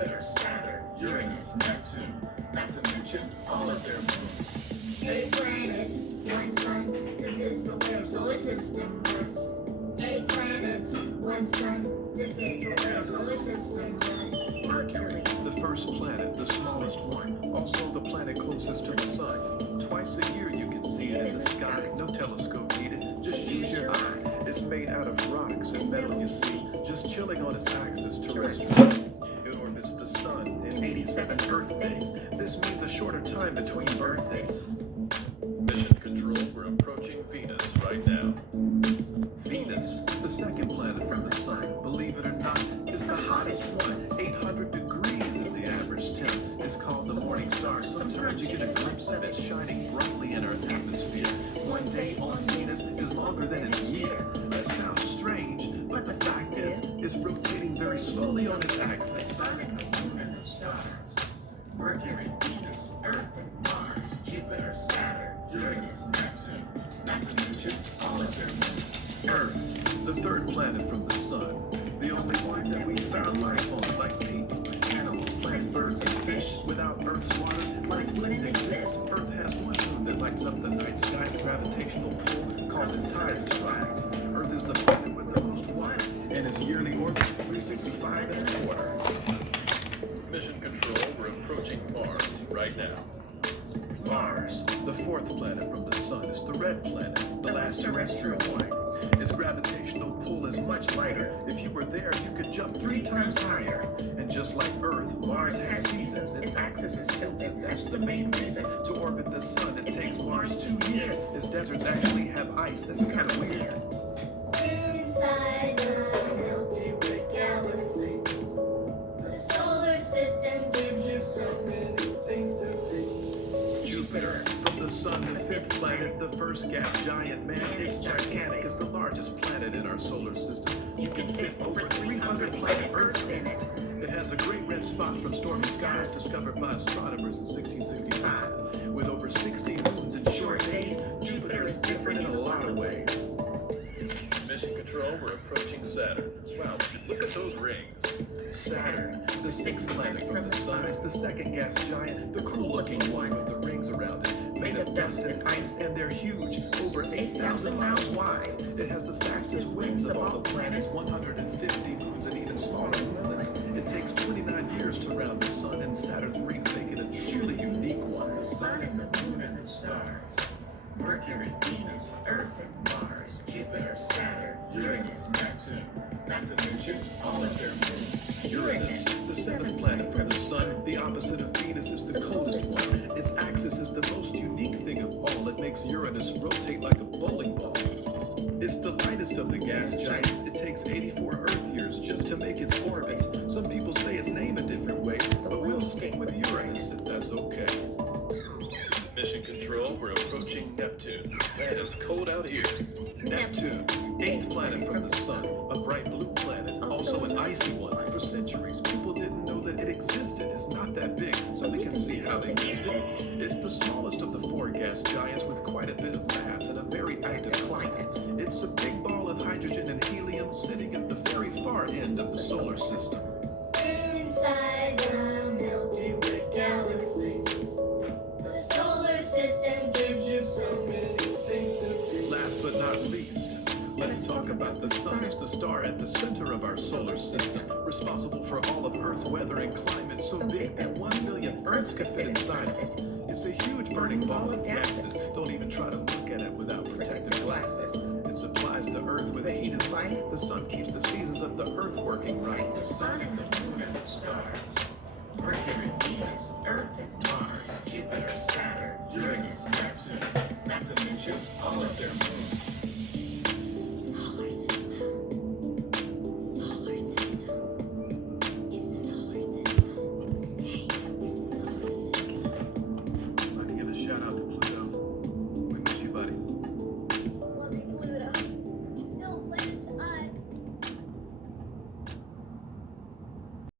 Jupiter, Saturn, Uranus, Neptune, not to mention all of their moons. 8 planets, 1 sun, this is the way our solar system works. 8 planets, 1 sun, this is the way our solar system works. Mercury, the first planet, the smallest one, also the planet closest to the sun. Twice a year you can see it in the sky, no telescope needed, just use your eye. It's made out of rocks and metal, you see, just chilling on its axis terrestrial. It orbits the sun in 87 Earth days. This means a shorter time between birthdays. Mission Control, we're approaching Venus right now. Venus, the second planet from the sun, believe it or not, is the hottest one. 800 degrees is the average temp. It's called the morning star. Sometimes you get a glimpse of it shining brightly in our atmosphere. One day on Venus is longer than its year. That sounds strange, but the fact is, it's rotating very slowly on its axis. The sun and the moon and the stars. Mercury, Venus, Earth and Mars, Jupiter, Saturn, Uranus, Neptune, not to mention all of their moons. Earth, the third planet from the sun, the only one that we found life on, like people, animals, plants, birds, and fish. Without Earth's water, life wouldn't exist. Earth has one moon that lights up the night sky. Its gravitational pull causes tides to rise. Earth is the planet with the most water, and its yearly orbit 365 and a quarter. Mission Control, we're approaching Mars right now. Mars, the fourth planet from the sun, is the red planet, the last terrestrial one. Its gravitational pull is much lighter. If you were there, you could jump 3 times higher. And just like Earth, Mars has seasons. Its axis is tilted. That's the main reason. To orbit the sun, it takes Mars 2 years. Its deserts actually have ice. That's kind of weird. Inside the Milky Way galaxy, the solar system gives you so many things to see. Jupiter, from the sun, the fifth planet, the first gas giant, man, it's gigantic. It's the largest planet in our solar system. You can fit over 300 planet Earths in it. It has a great red spot from stormy skies discovered by astronomers in 1665. With over 60 moons in short days, Jupiter is different in a lot of ways. Mission Control, we're approaching Saturn. Wow, look at those rings. Saturn, the sixth planet from the sun, is the second gas giant, the cool-looking one with the rings around it, made of dust and ice, and they're huge, over 8,000 miles wide. It has the fastest winds of all the planets, 150 moons and even smaller planets. It takes 29 years to round the sun, and Saturn's rings make it a truly unique one. The sun and the moon and the stars. Mercury, Venus, Earth and Mars, Jupiter, Saturn, Uranus, Neptune, not to mention all of their moons. Uranus, the seventh planet from the sun, the opposite of Venus, is the coldest one. Its axis is the most unique thing of all. It makes Uranus rotate like a bowling ball. It's the lightest of the gas giants. It takes 84 Earth years just to make its orbit. Some people say its name a different way, but we'll stick with Uranus if that's okay. Mission Control, we're approaching Neptune. Man, it's cold out here. Neptune, eighth planet from the sun, a bright blue planet, also an icy one. For centuries, people didn't know that it existed. It's not that big, so we can see how they missed it. It's the smallest of the 4 gas giants with quite a bit of mass and a very active climate. It's a big ball of hydrogen and helium sitting at the very far end of the solar system. Inside the Milky Way galaxy, the solar system gives you so many things to see. Last but not least, let's talk about the sun. It's the star at the center of our solar system, responsible for all of Earth's weather and climate, so big that 1 million Earths could fit inside of it. It's a huge burning ball of gases. Don't even try to look at it without protective glasses. It supplies the Earth with heat and light. The sun keeps the seasons of the Earth working right. The sun and the moon and the stars. Mercury, Venus, Earth and Mars, Jupiter, Saturn, Uranus, Neptune, not to mention all of their moons.